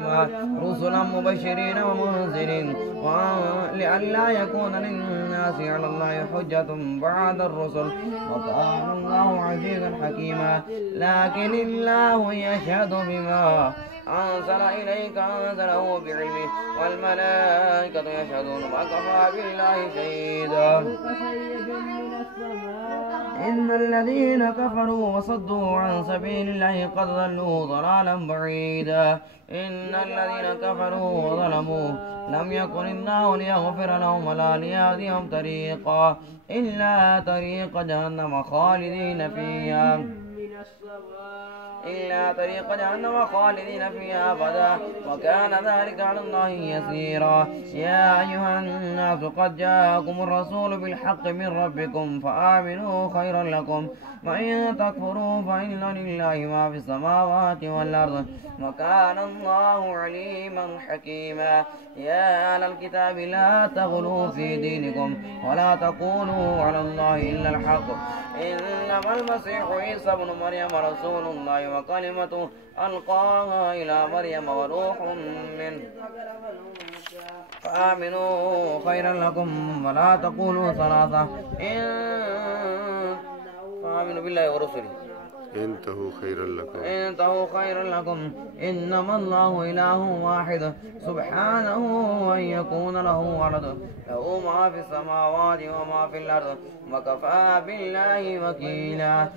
رسلا مبشرين ومنذرين لئلا يكون للناس على الله حجة بعد الرسل وكان الله عزيزا حكيما. لكن الله يشهد بما أنزل إليك أنزله بعلمه والملائكة يشهدون وكفى بالله شهيدا. إن الذين كفروا وصدوا عن سبيل الله قد ضلوا ضلالا بعيدا. إن الذين كفروا وظلموا لم يكن الله ليغفر لهم ولا ليهديهم طريقا إلا طريق جهنم خالدين فيها أبدا وكان ذلك على الله يسيرا. يا أيها الناس قد جاءكم الرسول بالحق من ربكم فآمنوا خيرا لكم وإن تكفروا فإن لله ما في السماوات والأرض وكان الله عليما حكيما. يا أهل الكتاب لا تغلوا في دينكم ولا تقولوا على الله إلا الحق إنما المسيح عيسى ابن مريم رسول الله وكلمته ألقاها إلى مريم وروح منه فآمنوا خيرا لكم ولا تقولوا ثلاثة فآمنوا بالله ورسله انتهوا خيرا لكم إنما الله إله واحد سبحانه أن يكون له ولد له ما في السماوات وما في الأرض وكفى بالله وكيلا.